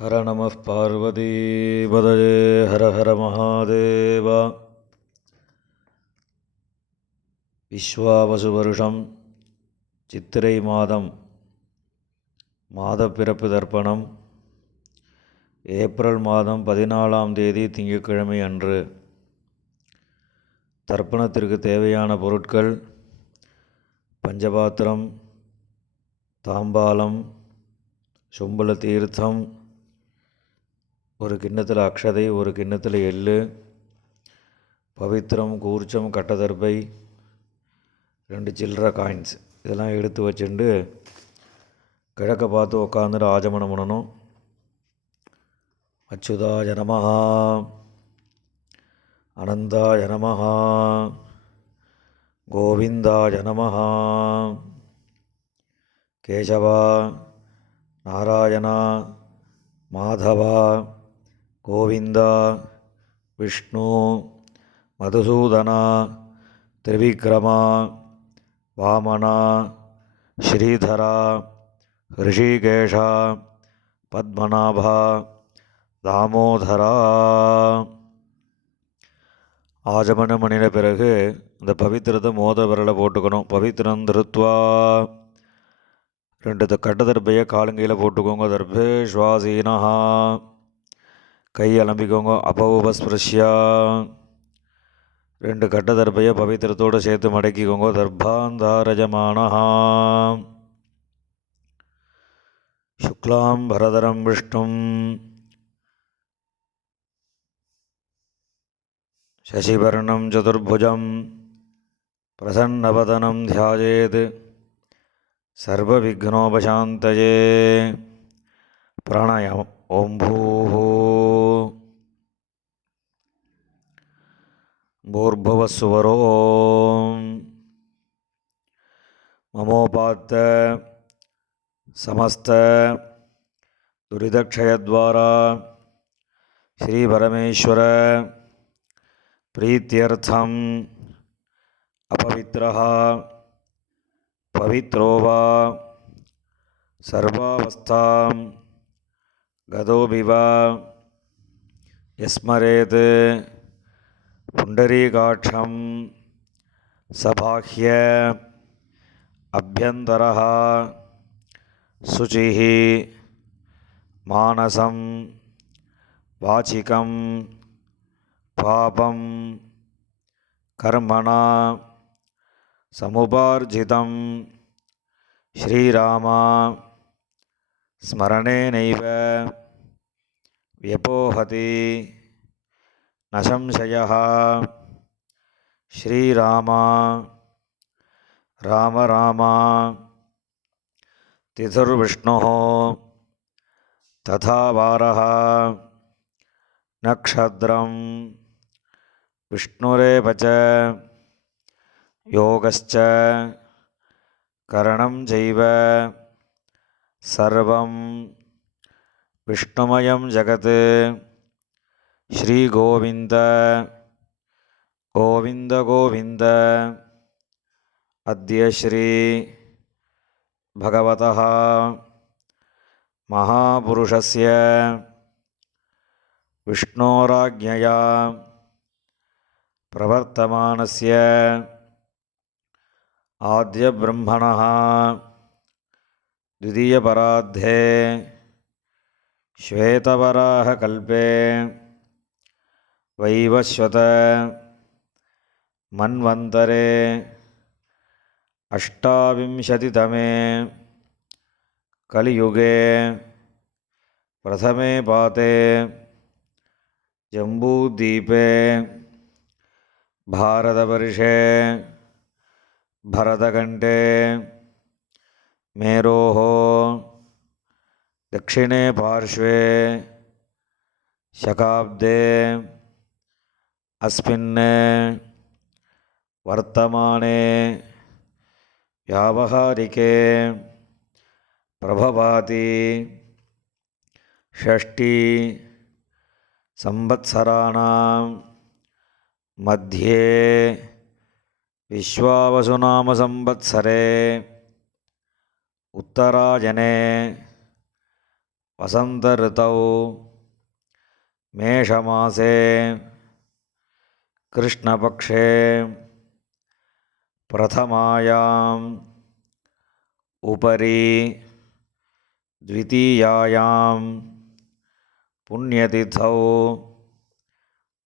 ஹர நம பார்வதீபதயே ஹர ஹர மகாதேவா. விஸ்வாவசு வருஷம் சித்திரை மாதம் மாதப்பிறப்பு தர்ப்பணம் ஏப்ரல் மாதம் 14ஆம் தேதி திங்கட்கிழமை அன்று. தர்ப்பணத்திற்கு தேவையான பொருட்கள்: பஞ்சபாத்திரம், தாம்பாலம், சொம்பல தீர்த்தம், ஒரு கிண்ணத்தில் அக்ஷதை, ஒரு கிண்ணத்தில் எள்ளு, பவித்திரம், கூர்ச்சம், கட்டதர்பை, 2 சில்லற காயின்ஸ் இதெல்லாம் எடுத்து வச்சுட்டு கிழக்க பார்த்து உட்காந்துட்டு ஆஜமனம் பண்ணணும். அச்சுதாய நமஹ, அனந்தாய நமஹ, கோவிந்தாய நமஹ, கேசவா, நாராயணா, மாதவா, கோவிந்தா, விஷ்ணு, மதுசூதனா, திரிவிக்ரமா, வாமனா, ஸ்ரீதரா, ரிஷிகேஷா, பத்மநாபா, தாமோதரா. ஆஜமனம் பண்ணின பிறகு இந்த பவித்திரத்தை மோத விரலை போட்டுக்கணும். பவித்திரம் திருத்வா, 2 கட்டதர்பையை காலுங்கையில் போட்டுக்கோங்க. தர்பே ஸ்வாசீனா, கை அலம்பிக்கோங்க. அபௌபஸ்பிருஷ்யா, 2 கட்டதர்பையை பவித்திரத்தோடு சேர்த்து மடக்கிக்கோங்க. தர்பாந்தாரஜமானா, சுக்லாம் பரதரம் விஷ்ணும் சசிவர்ணம் சதுர்புஜம் பிரசன்னவதனம் தியாயேத் சர்வவிக்னோபசாந்தயே. பிராணாயாமம். ஓம் பூஹு பூர்புவஸ்சுவரோம் மமோபாத்த சமஸ்த துரிதக்ஷயத்வாரா ஸ்ரீபரமேஸ்வர பிரீத்யர்த்தம் அபவித்ரஹ பவித்ரோ வா சர்வாவஸ்தாம் கதோபிவா யஸ்மரேத் புண்டரீகாட்சம் சபாஹ்ய அப்யந்தரஹ சுச்சிஹ மானசம் வாசிகம் பாபம் கர்மணா சமுபார்ஜிதம் ஸ்ரீராமா ஸ்மரணேனைவ வியபோஹதி ந சம்சயः. ஸ்ரீராமா ராம ராமா திதிர்விஷ்ணுः ததா வாரः நக்ஷத்ரம் விஷ்ணுரேவ ச யோகஸ்ச கரணம் சைவ சர்வம் விஷ்ணுமயம் ஜகத். ஸ்ரீகோவிந்த கோவிந்த கோவிந்த. அத்ய ஸ்ரீ பகவதः மகாபுருஷஸ்ய விஷ்ணோராஜ்ஞயா பிரவர்த்தமானஸ்ய ஆத்யபிரம்மணः द्वितीयपरार्धे श्वेतवराहकल्पे वैवस्वत मन्वन्तरे अष्टाविंशतितमे कलियुगे प्रथमे पाते जम्बूद्वीपे भारतवर्षे भरतखण्डे मेरोः दक्षिणे पार्श्वे शकाब्दे अस्मिन् वर्तमाने व्यावहारिके प्रभवाति षष्ठी संवत्सराणां मध्ये विश्वावसुनाम संवत्सरे उत्तरायणे वसंत ऋतौ मेषमासे कृष्णपक्षे प्रथमायाम् उपरि द्वितीयायां पुण्यतिथौ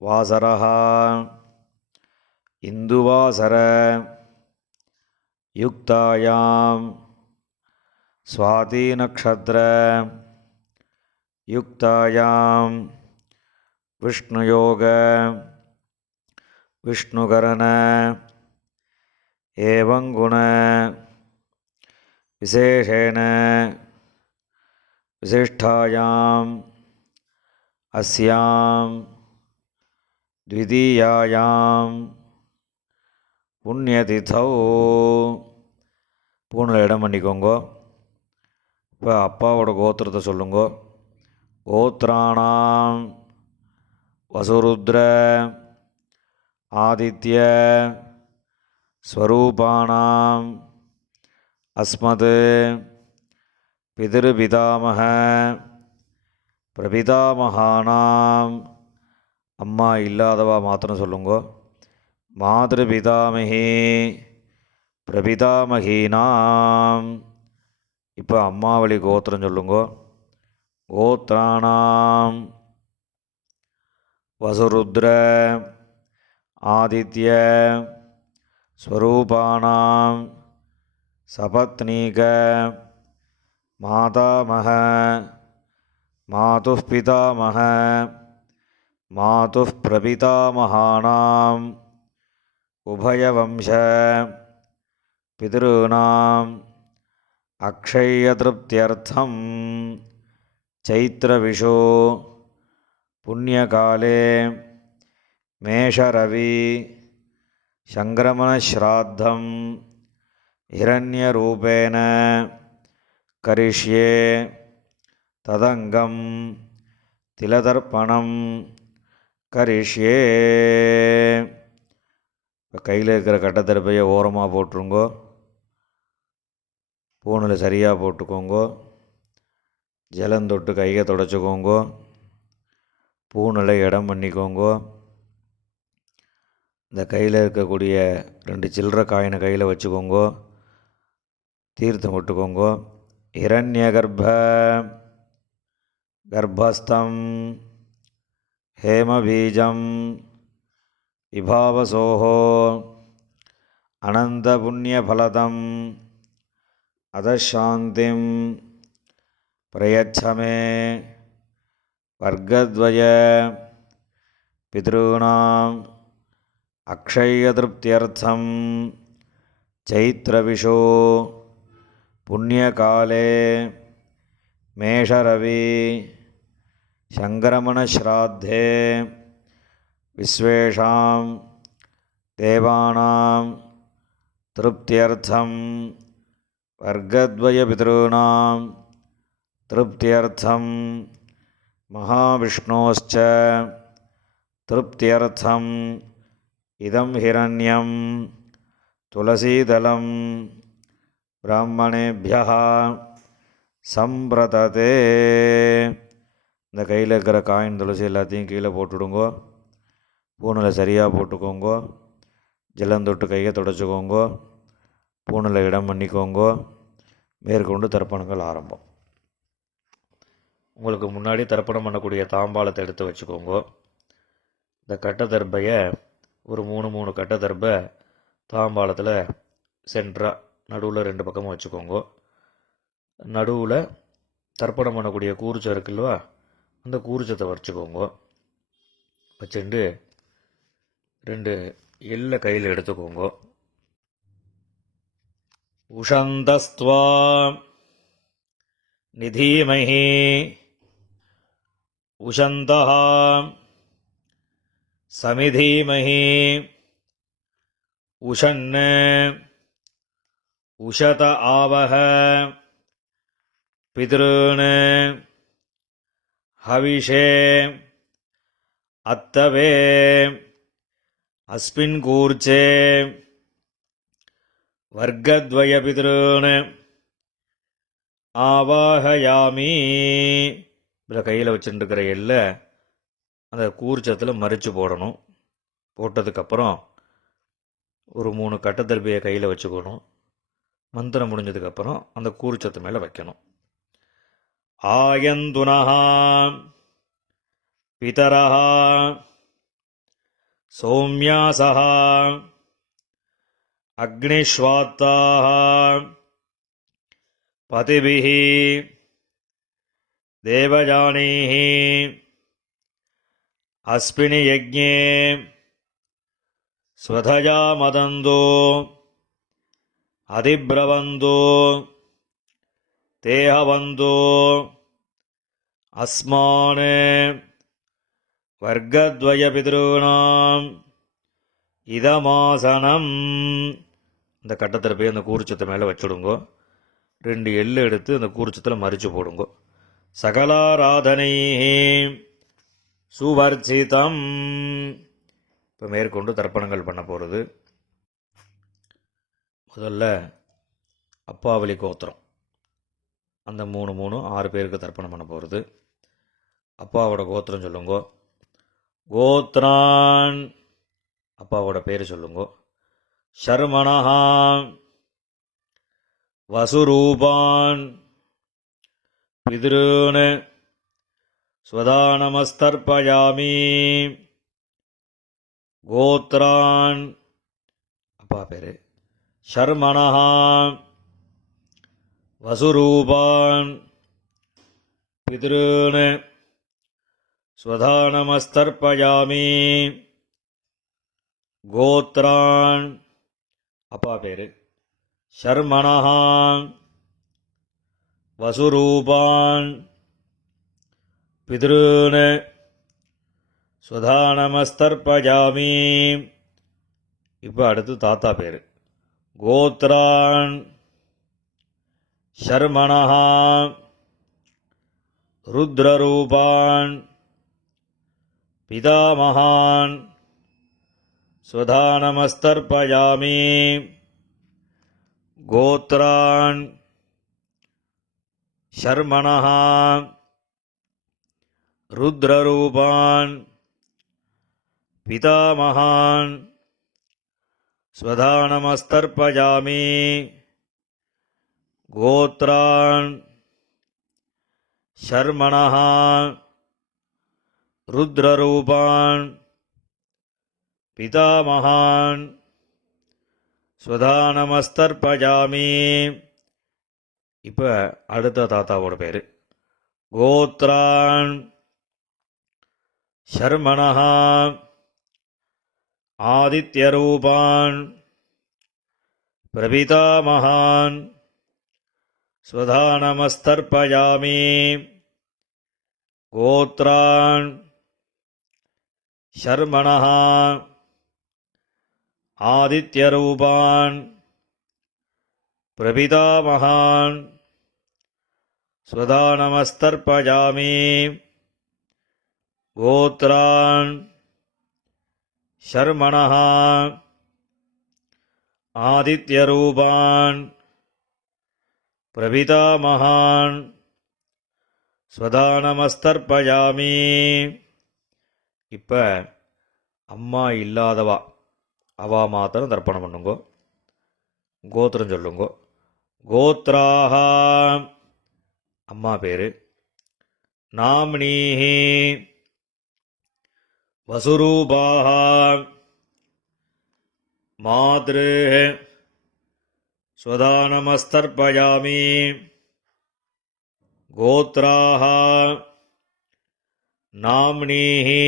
वासरः इन्दुवासर युक्तायां स्वातिनक्षत्र युक्तायां विष्णुयोग विष्णुकरण एवं गुण विशेषेण विशिष्टायाम् अस्यां द्वितीयायां புண்ணியதிதௌ. பூணில் இடம் பண்ணிக்கோங்கோ. இப்போ அப்பாவோட கோத்திரத்தை சொல்லுங்கோ. கோத்ராணாம் வசுருத்ர ஆதித்ய ஸ்வரூபாணாம் அஸ்மத் பிதிருபிதாமக பிரபிதாமகானாம். அம்மா இல்லாதவா மாத்திரம் சொல்லுங்கோ. மாதபிதாமகி பிரபிதாமகீனாம். இப்போ அம்மாவளி கோத்திரம் சொல்லுங்கோ. கோத்ராணாம் வசுருத்ர ஆதித்ய ஸ்வரூபாணாம் சபத்னீக மாதாமக மாதுः பிதாமக மாதுः பிரபிதாமகானாம் உபயவம்ச பிதॄணாம் அக்ஷயத்ருப்த்யர்த்தம் சைத்ரவிஷு புண்ணியகாலே மேஷரவி சங்கிரமணஸ்ராத்தம் ஹிரண்யரூபேண கரிஷ்யே ததங்கம் திலதர்ப்பணம் கரிஷ்யே. இப்போ கையில் இருக்கிற கட்டத்தரப்பையை ஓரமாக போட்டுருங்கோ. பூணில் சரியாக போட்டுக்கோங்கோ. ஜலந்தொட்டு கையை தொடச்சிக்கோங்கோ. பூணில் இடம் பண்ணிக்கோங்கோ. இந்த கையில் இருக்கக்கூடிய 2 சில்லறை காயினை கையில் வச்சுக்கோங்கோ. தீர்த்தம் விட்டுக்கோங்கோ. ஹிரண்யகர்ப்ப கர்ப்பஸ்தம் ஹேமபீஜம் விபாவசோஹோ அனந்தபுண்ணியபலதம் அதசாந்திம் பிரயச்சமே வர்க்கத்வய பித்ருணாம் அக்ஷயத்ருப்த்யர்த்தம் சைத்ரவிஷு புண்ணியகாலே மேஷரவி சங்கிரமணஸ்ராத்தே விஸ்வேஷாம் தேவானாம் திருப்தியர்த்தம் வர்க்கத்வய பித்ருணாம் திருப்தியர்த்தம் மகாவிஷ்ணோஸ்ச திருப்தியர்த்தம் இதம் ஹிரண்யம் துளசீதலம் பிராமணேபியः சம்பிரததே. இந்த கையில் இருக்கிற காயின் துளசி எல்லாத்தையும் கீழே போட்டுடுங்கோ. பூணில் சரியாக போட்டுக்கோங்கோ. ஜலந்தொட்டு கையை தொடச்சிக்கோங்கோ. பூணில் இடம் பண்ணிக்கோங்கோ. மேற்கொண்டு தர்ப்பணங்கள் ஆரம்பம். உங்களுக்கு முன்னாடி தர்ப்பணம் பண்ணக்கூடிய தாம்பாளத்தை எடுத்து வச்சுக்கோங்கோ. இந்த கட்டதர்பையை ஒரு 3 கட்டதர்பை தாம்பாளத்தில் சென்டராக நடுவில் 2 பக்கமும் வச்சுக்கோங்கோ. நடுவில் தர்ப்பணம் பண்ணக்கூடிய கூர்ச்சம் இருக்குல்வா, அந்த கூர்ச்சத்தை வச்சுக்கோங்கோ. வச்சுட்டு 2 எள்ளை கையில் எடுத்துக்கோங்கோ. உஷந்தஸ்த்வா நிதீமஹி உஷந்தஹ சமிதீமஹி உஷன்ன உஷத ஆவஹ பித்ருன் ஹவிஷே அத்தவே அஸ்மின் கூர்ச்சே வர்க்கத்வய பித்ருன் ஆவாஹயாமி. இதில் கையில் வச்சுட்டுருக்கிற எல்லை அந்த கூர்ச்சத்தில் மறித்து போடணும். போட்டதுக்கப்புறம் ஒரு 3 கட்டத்தர்பியை கையில் வச்சுக்கணும். மந்திரம் முடிஞ்சதுக்கப்புறம் அந்த கூர்ச்சத்து மேலே வைக்கணும். ஆயந்துனஹா பிதரஹா சௌமியாசஹ அக்னிஷ்வாத்தாஹ பதிபிஹ தேவஜானீஹ அஸ்மினி யஜ்ஞே ஸ்வதயா மதந்தோ அதிப்ரவந்தோ தேஹவந்தோ அஸ்மான் வர்க்கத்வய பித்ருணாம் இதமாசனம். இந்த கட்டத்தில் போய் அந்த கூர்ச்சத்தை மேலே வச்சுடுங்கோ. 2 எள்ளு எடுத்து அந்த கூர்ச்சத்தில் மறித்து போடுங்கோ. சகலாராதனை சுவர்ச்சிதம். இப்போ மேற்கொண்டு தர்ப்பணங்கள் பண்ண போகிறது. முதல்ல அப்பாவளி கோத்திரம், அந்த 6 பேருக்கு தர்ப்பணம் பண்ண போகிறது. அப்பாவோட கோத்திரம் சொல்லுங்கோ. கோத்ரான், அப்பாவோட பேர் சொல்லுங்கோ. ஷர்மணஹா வசுரூபான் பித்ருன் ஸ்வதானமஸ்தர்ப்பயாமி. கோத்ரான், அப்பா பேர். ஷர்மணஹா வசுரூபான் பித்ருன் ஸ்வதானமஸ்தர்ப்பயாமி. கோத்ரான், அப்பா பேர். ஷர்மணஹா வசுரூபான் பித்ருன் ஸ்வதானமஸ்தர்ப்பயாமி. இப்போ அடுத்து தாத்தா பேர். கோத்ரான் ஷர்மணஹா ருத்ரரூபான் பிதாமகான் ஸ்வதானமஸ்தர்ப்பயாமி. கோத்ரான் ஷர்மணஹா ருத்ரரூபான் பிதாமகான் ஸ்வதானமஸ்தர்ப்பயாமி. கோத்ரான் ஷர்மணஹா ருத்ரரூபான் பிதாமகான் ஸ்வதானமஸ்தர்ப்பயாமி. இப்போ அடுத்த தாத்தாவோட பேர். கோத்ரான் ஷர்மணஹா ஆதித்யரூபான் பிரபிதாமகான் ஸ்வதானமஸ்தர்ப்பயாமி. கோத்ரான் ஷர்மணஹா ஆதித்யரூபான் பிரபிதாமகான் ஸ்வதானமஸ்தர்ப்பயாமி. கோத்ரான் ஷர்மணஹா ஆதித்யரூபான் பிரபிதாமகான் ஸ்வதானமஸ்தர்ப்பயாமி. இப்போ அம்மா இல்லாதவா அவா மாத்திரம் தர்ப்பணம் பண்ணுங்கோ. கோத்திரம் சொல்லுங்கோ. கோத்ராஹா, அம்மா பேர். நாம்னீஹி வசுரூபாஹ மாத்ருஹ ஸ்வதானமஸ்தர்ப்பயாமி. கோத்ராஹ நாம்னீஹி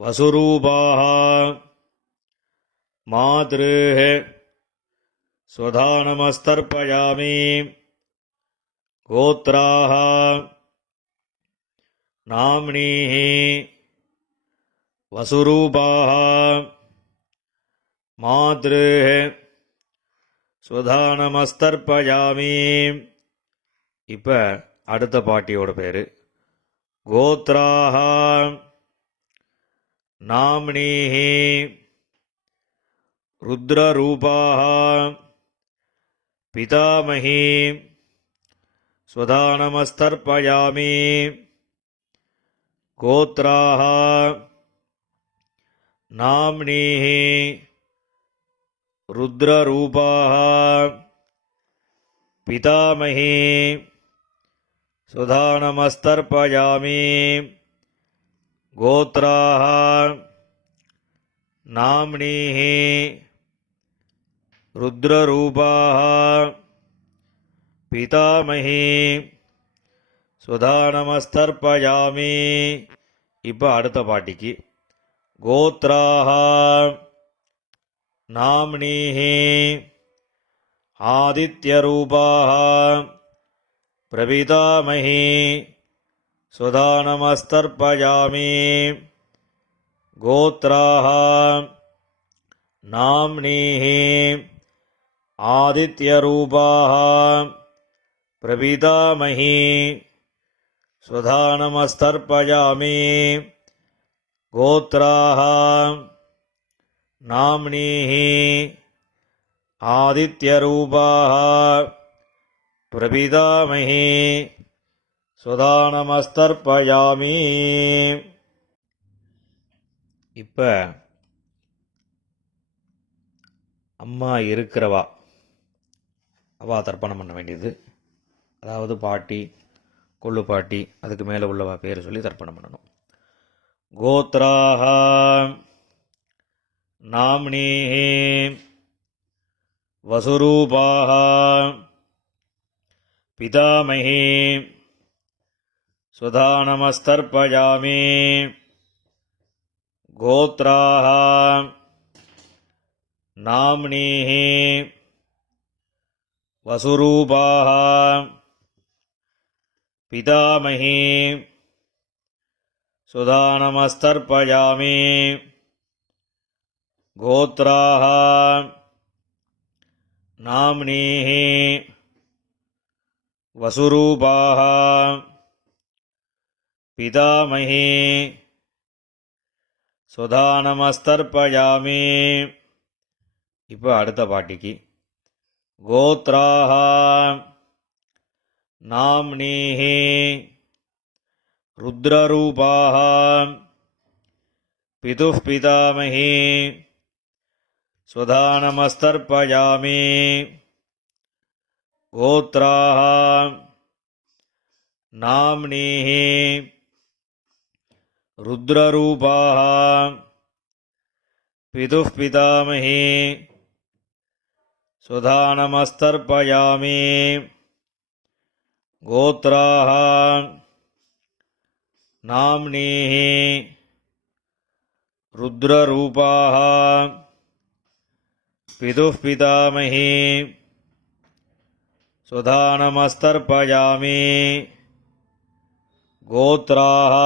வசுரூபாஹ மாத்ருஹ ஸ்வதானமஸ்தர்ப்பயாமி. கோத்ராஹ நாம்னீஹி வசுரூபாஹ மாத்ருஹ ஸ்வதானமஸ்தர்ப்பயாமி. இப்போ அடுத்த பாட்டியோட பேர். கோத்ராஹ நாம்னீஹி ருத்ரரூபாஹ பிதாமகி स्वधानमस्तर्पयामि गोत्राः नाम्नीः रुद्ररूपाः पितामही स्वधानमस्तर्पयामि गोत्राः नाम्नीः रुद्ररूपाः पितामही स्वधानमस्तर्पयामि இப்போ அடுத்த பாட்டிக்கு கோத்ராः नाम्नीः आदित्यरूपाः प्रपितामही स्वधानमस्तर्पयामि गोत्राः नाम्नीः आदित्यरूपाः प्रपितामही स्वधानमस्तर्पयामि गोत्राः नाम्नीः आदित्यरूपाः प्रपितामही स्वधानमस्तर्पयामि இப்போ அம்மா இருக்கிறவா அவா தர்ப்பணம் பண்ண வேண்டியது. அதாவது பாட்டி, கொள்ளு பாட்டி, அதுக்கு மேலே உள்ளவா பேர் சொல்லி தர்ப்பணம் பண்ணணும். கோத்ராः नाम्नीः वसुरूपाः पितामही स्वधानमस्तर्पयामि गोत्राः नाम्नीः वसुरूपाः पितामही स्वधानमस्तर्पयामि गोत्राः नाम्नीः वसुरूपाः पितामही स्वधानमस्तर्पयामि இப்போ அடுத்த பாட்டிக்கு கோத்ராः नाम्नीः रुद्ररूपाः पितुः पितामही स्वधानमस्तर्पयामि गोत्राः नाम्नीः रुद्ररूपाः पितुः पितामही स्वधानमस्तर्पयामि गोत्राः नाम्नीः रुद्ररूपाः पितुः पितामही स्वधानमस्तर्पयामि गोत्राः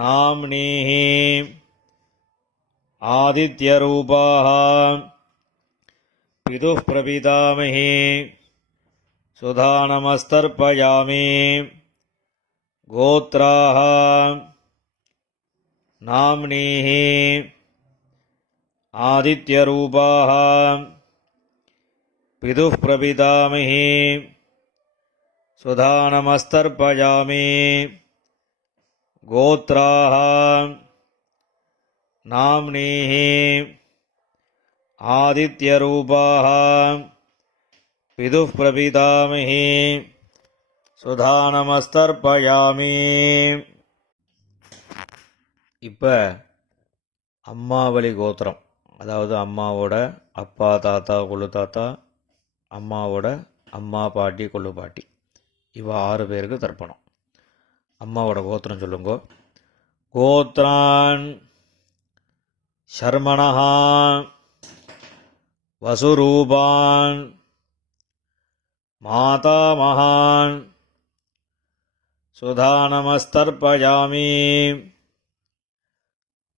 नाम्नीः आदित्यरूपाः पितुः प्रपितामही स्वधानमस्तर्पयामि गोत्राः नाम्नीः आदित्यरूपाः पितुः प्रपितामही स्वधानमस्तर्पयामि गोत्राः नाम्नीः आदित्यरूपाः पितुः प्रपितामही स्वधानमस्तर्पयामि இப்போ அம்மாவளி கோத்திரம், அதாவது அம்மாவோட அப்பா, தாத்தா, கொள்ளு தாத்தா, அம்மாவோட அம்மா, பாட்டி, கொள்ளு பாட்டி, இவ 6 பேருக்கு தர்ப்பணம். அம்மாவோட கோத்திரம் சொல்லுங்க. கோத்ரான் शर्मणः वसुरूपान् मातामहान् सुधानमस्तर्पयामि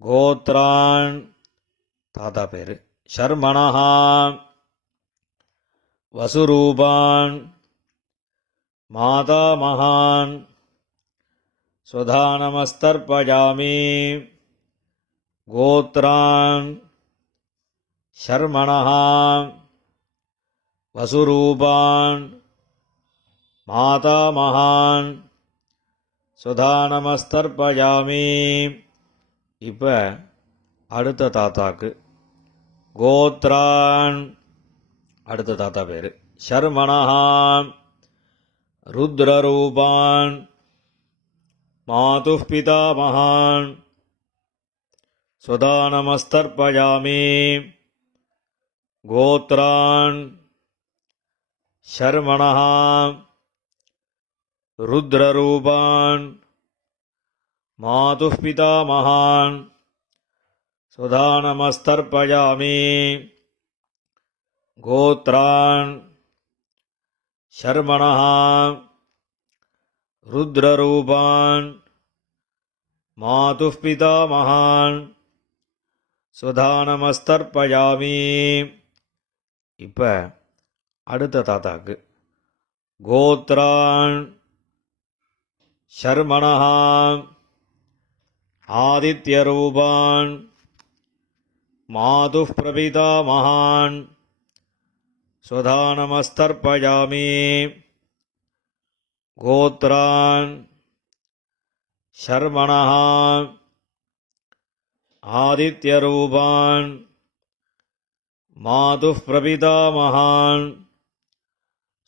गोत्रान् ताता पेरु शर्मणः वसुरूपान् मातामहान् सुधानमस्तर्पयामि गोत्रान् शर्मणः वसुरूपान् மாதாமகான் சுதாநமஸ்தர்ப்பயாமி. இப்போ அடுத்த தாத்தாக்கு கோத்ரான், அடுத்த தாத்தா பேர் ஷர்மணஹான் ருத்ரரூபான் மாதுः பிதாமகான் சுதாநமஸ்தர்ப்பயாமி. கோத்ரான் ஷர்மணஹான் ருத்ரரூபான் மாதுः பிதாமகான் சுதாநமஸ்தர்ப்பயாமி. கோத்ரான் ஷர்மணஹான் ருத்ரரூபான் மாதுः பிதாமகான் சுதாநமஸ்தர்ப்பயாமி. இப்போ அடுத்த தாத்தாக்கு கோத்ரான் ஷர்மணஹான் ஆதித்யரூபான் மாதுः பிரபிதாமகான் சுதாநமஸ்தர்ப்பயாமி. கோத்ரான் ஷர்மணஹான் ஆதித்யரூபான் மாதுः பிரபிதாமகான்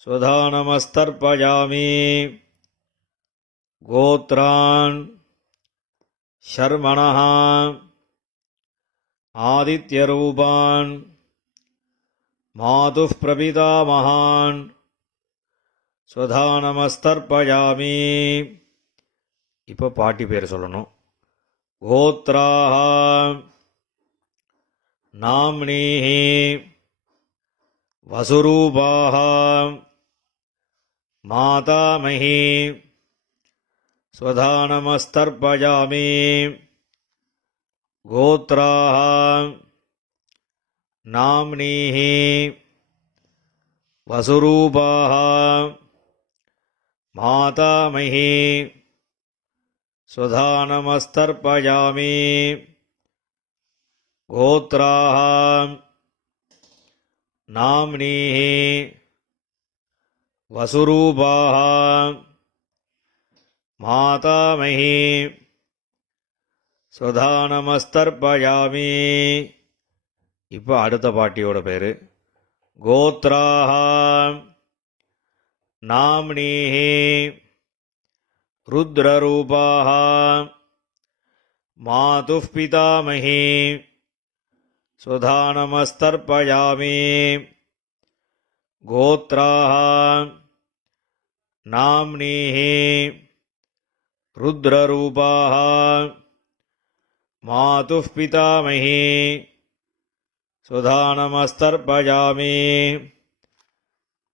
சுதாநமஸ்தர்ப்பயாமி. கோத்ரான் ஷர்மணஹான் ஆதித்யரூபான் மாதுः பிரபிதாமகான் சுதாநமஸ்தர்ப்பயாமி. இப்போ பாட்டி பேர் சொல்லணும். கோத்ராஹ நாம்னீஹி வசுரூபாஹ மாதாமஹி ஸ்வதாநமஸ்தர்ப்பயாமி. கோத்ராஹ நாம்னீஹி வசுரூபாஹ மாதாமஹி ஸ்வதாநமஸ்தர்ப்பயாமி. கோத்ராஹ நாம்னீஹி வசுரூபாஹ மாதாமஹி ஸ்வதாநமஸ்தர்ப்பயாமி. இப்போ அடுத்த பாட்டியோட பேர் கோத்ராஹ நாம்னீஹி ருத்ரரூபாஹ மாதுः பிதாமஹி ஸ்வதாநமஸ்தர்ப்பயாமி. கோத்ராஹ நாம்னீஹி ருத்ரரூபாஹ மாதுः பிதாமஹி ஸ்வதாநமஸ்தர்ப்பயாமி.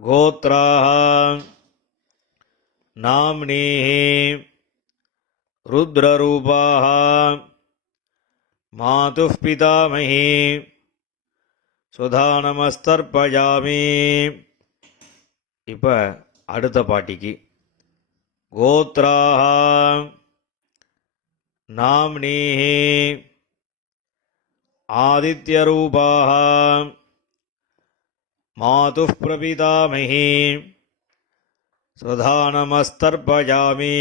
கோத்ராஹ நாம்னீஹி ருத்ரரூபாஹ மாதுः பிதாமஹி ஸ்வதாநமஸ்தர்ப்பயாமி. இப்போ அடுத்த பாட்டிக்கு கோத்ராஹ நாம்னீஹி ஆதித்யரூபாஹ மாதுः பிரபிதாமஹி ஸ்வதாநமஸ்தர்ப்பயாமி.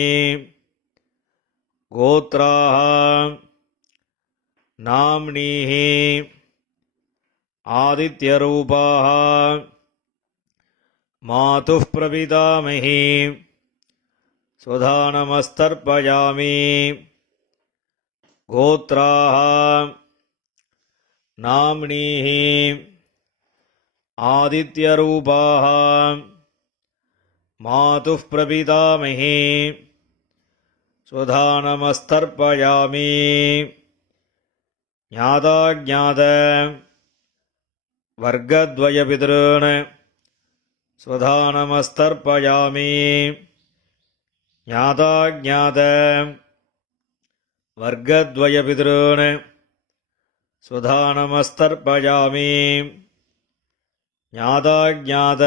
கோத்ராஹ நாம்னீஹி ஆதித்யரூபாஹ மாதுः பிரபிதாமஹி ஸ்வதாநமஸ்தர்ப்பயாமி. கோத்ராஹ நாம்னீஹி ஆதித்யரூபாஹ மாதுः பிரபிதாமஹி ஸ்வதாநமஸ்தர்ப்பயாமி. ஞாதாஜ்ஞாத வர்க்கத்வயபிதॄன் ஸ்வதாநமஸ்தர்ப்பயாமி. ஞாதாஜ்ஞாத வர்க்கத்வயபிதॄன் ஸ்வதாநமஸ்தர்ப்பயாமி. ஞாதாஜ்ஞாத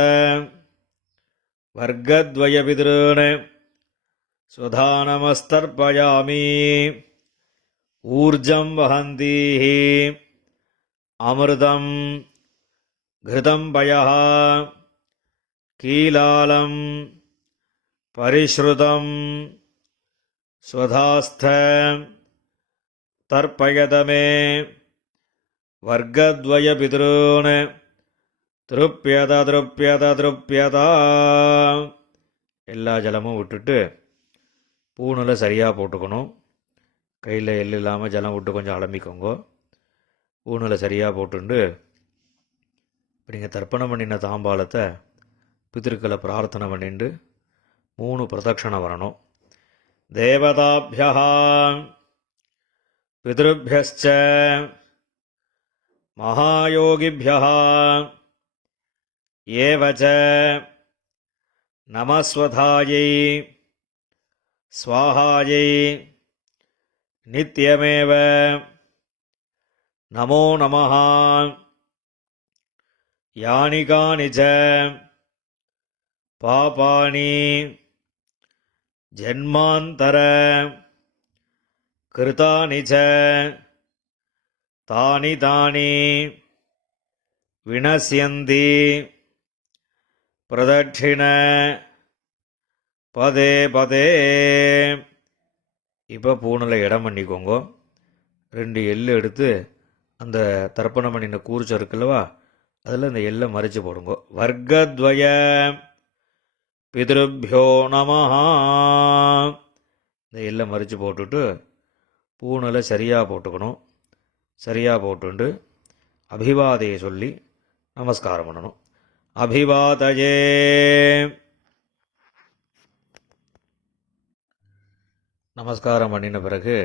வர்க்கத்வயபிதॄன் ஸ்வதாநமஸ்தர்ப்பயாமி. ஊர்ஜம் வஹந்தீஹ அமிர்தம் घृतं पयः कीलालं பரிஸ்ருதம் ஸ்வதாஸ்த தர்ப்பயதமே வர்க்கத்வய பித்ரூன் திருப்யத திருப்யத திருப்யதா. எல்லா ஜலமும் விட்டுட்டு பூணில் சரியாக போட்டுக்கணும். கையில் எள் இல்லாமல் ஜலம் விட்டு கொஞ்சம் அலம்பிக்கோங்க. பூணில் சரியாக போட்டுண்டு இப்போ நீங்கள் தர்ப்பணம் பண்ணின தாம்பாளத்தை பித்திருக்களை பிரார்த்தனை பண்ணிட்டு 3 பிரதட்சணை வரணும். தேவதாபியா பித்ருபியஸ்ச மகாயோகிபியா ஏவச நமஸ்வதாயை ஸ்வாஹாயை நித்யமேவ நமோ நமஹ. யானி கானி ச பாபானி ஜன்மாந்தர கிருதானி ச தானி தானி வினஸ்யந்தி பிரதட்சிண பதே பதே. இப்போ பூணில் இடம் பண்ணிக்கோங்க. 2 எள்ளு எடுத்து அந்த தர்ப்பணம் பண்ணின கூர்ச்சம் இருக்குல்லவா, அதில் இந்த எள்ளை மறைச்சு போடுங்க. வர்க்கத்வய பித்ருபியோ நமஹா. இந்த எள்ளை மறைச்சு போட்டுட்டு பூணில் சரியாக போட்டுக்கணும். சரியாக போட்டுண்டு அபிவாதையை சொல்லி நமஸ்காரம் பண்ணணும். அபிவாதயே. நமஸ்காரம் பண்ணின பிறகு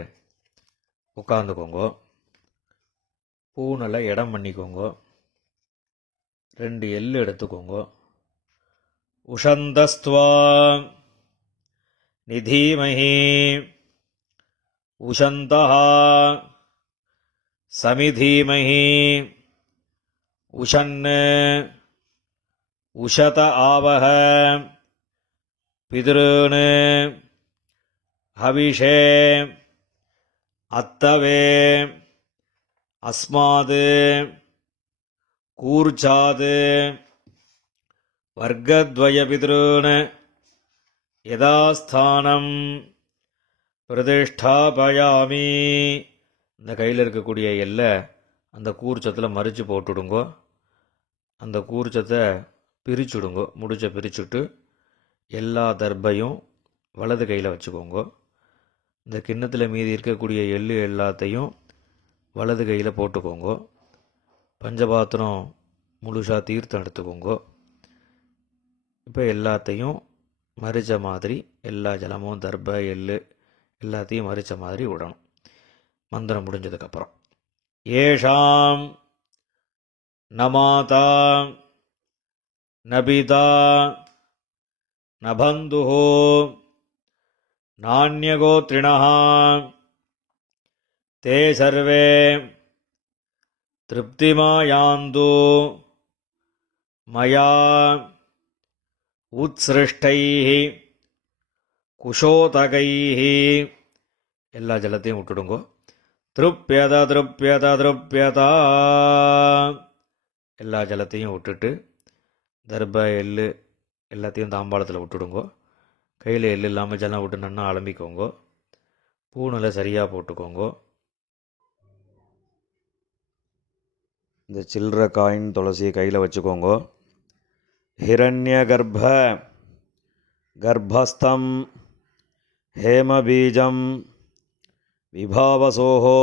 உட்காந்துக்கோங்க. பூணில் இடம் பண்ணிக்கோங்க. 2 எள்ளு எடுத்துக்கோங்க. உஷந்தஸ்துவா நிதீமஹி உஷந்தஹ சமிதீமஹி உஷன் உஷத ஆவஹ பித்ருன் ஹவிஷே அத்தவே அஸ்மாத் கூர்ச்சாத் வர்க்கத்வய பித்ருன் யதாஸ்தானம் பிரதிஷ்டாபயாமி. இந்த கையில் இருக்கக்கூடிய எல்லை அந்த கூர்ச்சத்தில் மறித்து போட்டுடுங்கோ. அந்த கூர்ச்சத்தை பிரிச்சுடுங்கோ. முடிச்ச பிரிச்சுட்டு எல்லா தர்பையும் வலது கையில் வச்சுக்கோங்க. இந்த கிண்ணத்தில் மீதி இருக்கக்கூடிய எள்ளு எல்லாத்தையும் வலது கையில் போட்டுக்கோங்க. பஞ்சபாத்திரம் முழுசாக தீர்த்தம் எடுத்துக்கோங்க. இப்போ எல்லாத்தையும் மறித்த மாதிரி எல்லா ஜலமும் தர்பை எள்ளு எல்லாத்தையும் மறித்த மாதிரி விடணும். மந்திரம் முடிஞ்சதுக்கப்புறம் ஏஷாம் நமாதா நபிதா நபந்துஹோ நான்யகோத்ரிணः தே சர்வே திருப்திமாயாந்து மயா உத்ஸ்ருஷ்டைः குஷோதகைः. எல்லா ஜலத்தையும் விட்டுடுங்கோ. திருப்யத திருப்யத திருப்யதா. எல்லா ஜலத்தையும் விட்டுட்டு தர்ப எள்ளு எல்லாத்தையும் தாம்பாளத்தில் விட்டுடுங்கோ. கையில் எள்ளு இல்லாமல் ஜலம் விட்டு நன்னா அலம்பிக்கோங்கோ. பூணில் சரியாக போட்டுக்கோங்கோ. இந்த சில்லற காயின் துளசியை கையில் வச்சுக்கோங்கோ. ஹிரண்ய கர்ப்பஸ்தம் ஹேமபீஜம் விபாவசோஹோ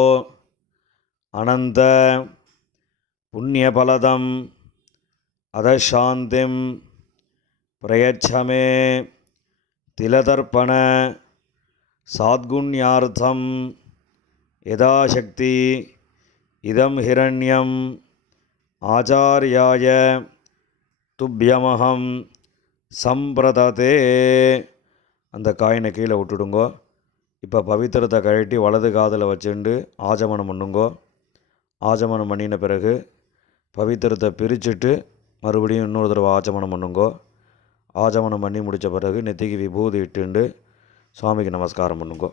அனந்த புண்ணியபலதம் அதசாந்திம் பிரயச்சமே திலதர்ப்பண சாத்குண்யார்த்தம் யதாசக்தி இதம் ஹிரண்யம் ஆச்சார்யாய துப்யமஹம் சம்பிரததே. அந்த காயினை கீழே விட்டுடுங்கோ. இப்போ பவித்திரத்தை கழட்டி வலது காதில் வச்சுண்டு ஆஜமனம் பண்ணுங்கோ. ஆஜமனம் பண்ணின பிறகு பவித்திரத்தை பிரிச்சுட்டு மறுபடியும் இன்னொரு தடவை ஆச்சமனம் பண்ணுங்கோ. ஆச்சமனம் பண்ணி முடித்த பிறகு நெத்திக்கு விபூதி இட்டுண்டு சுவாமிக்கு நமஸ்காரம் பண்ணுங்கோ.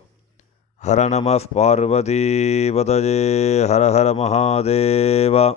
ஹர நம பார்வதி பதஜே ஹர ஹர மகாதேவா.